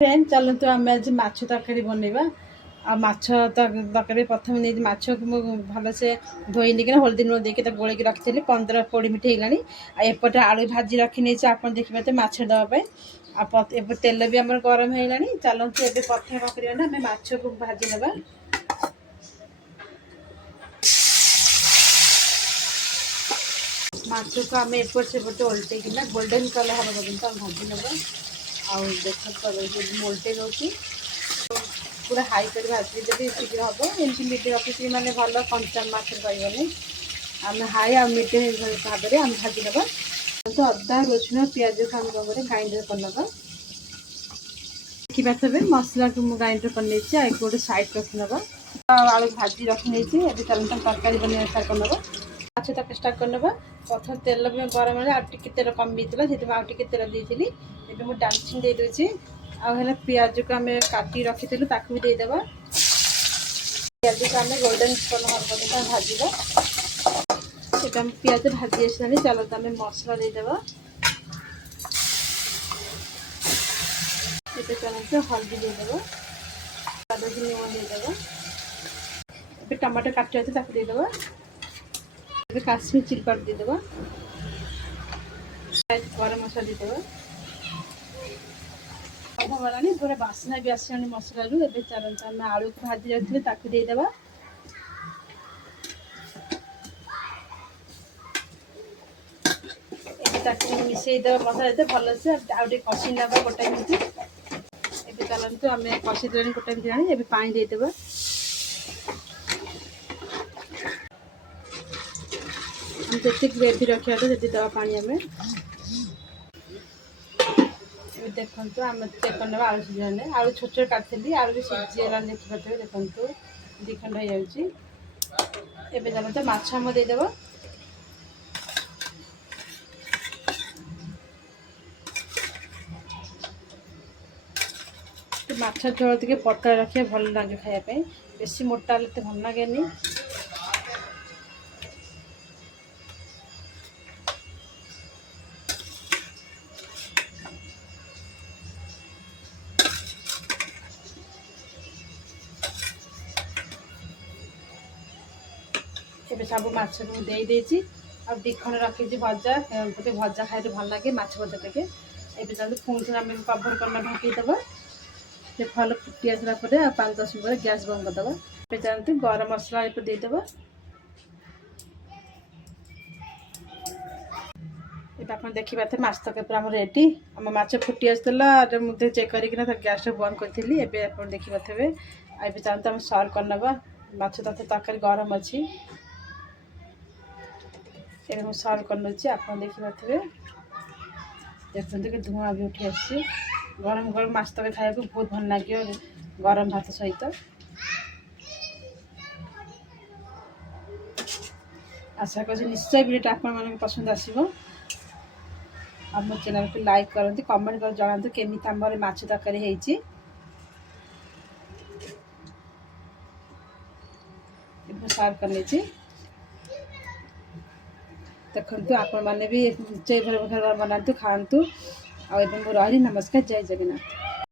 Friend चलतु आम आज माछ तरकारी बनवा आ माछ तरकारी प्रथम नहीं माछ को भलसे धोईनिक हल्दी लुण देके गोल रखी 15-20 मिनट होगलानी एपटे आलू भाजी रखी नहीं आप देखिए माछ देवाई आप तेल भी आम गरम होगलानी चलतु ए प्रथम कौन करना आम माछ को भाजी नवा माछ को आम एपट सेपटे ओल्टेकिना गोल्डन कलर हम पर्यटन आम भाजी नवा आउ देख मोल्टे रोटी पूरा हाई कर भाजी जब शीघ्र हम एमती मीडियम रखी मैंने भल कंचा माछ पाइबनी आम हाई आ मीडियम भाव में आम भाजी नवा तो अदा रसुण पिज को आम कम ग्राइंडर कर नवा देखिए मसला को मुझे ग्राइंडर कर गोटे साइड रखी नवा आलू भाजी रखी नहीं चलते तरकारी बना स्टार्ट कर नवा माछ तक स्टार्ट कर नवा प्रथम तेल गरम आगे तेल कमी से आगे तेल देती एवं मुझे डालचिन दे दूसरी आगे पिज को आम काटी रखी भी देदेव पिज को आम गोल्डन कलर पर्यटन भाजवा एवं पिज भाजी आसा चलते आम मसला देदेव ये चलते हल्दी देदेव स्वाद की लुण देदेव ए टमाटो काटी अच्छे देदेव काश्मीर चिली पाउडर देदेव गरम मसला देदेव गलानी पूरा बासना भी आसानी मसला ए चलते आम आलू को भाजी रखी देदेव मिसईदेव मसला देते भलसे आगे कषि ना गोटे मिनट ए चलते आम कषि दे गोटे मिनट जानी ए पानी देदेव हम जिते ग्रेवी रखा तो दवा पानी आम देखु आम चेक कर ना आलू सीझाने आलू छोट छोट काटी आलू भी सीझीगला देखिए देखु 2 खंड हो जाए चलते माछ आम देदेव माछ झोल टे पतला रखिए भल लगे खायापी बेसी मोटा तो भल लगे ए सब माछ को देदेजी आ 2 खंड रखी भजा गोटे भजा खाई भल लगे माछ भजा टे ए चलते पुणी थे आम कभर करना ढकईदे से भल फुटी आसला 5-10 मिनट गैस बंद करदे ए चलते गरम मसला ये देदेव ये आप देखिए माछ तक पूरा रेडी आम माछ फुटी आसला मुझे चेक करना गैस बंद करी आप देखिए ए चलते आम सर्व करनवा माछ तरकारी गरम अच्छी ये मुझे सर्व कर आप देखिए देखते कि धुआं भी उठी आस गरम गरम माछ तक खाया बहुत भल लगे गरम भात सहित आशा कर निश्चय वीडियो आप पसंद आसो मो चैनल को लाइक करते कमेंट कर जनातु केमी आम माछ तरकारी होती सर्व कर देखु आपण मैंने भी घर बनातु खातु आ रही नमस्कार जय जगन्नाथ।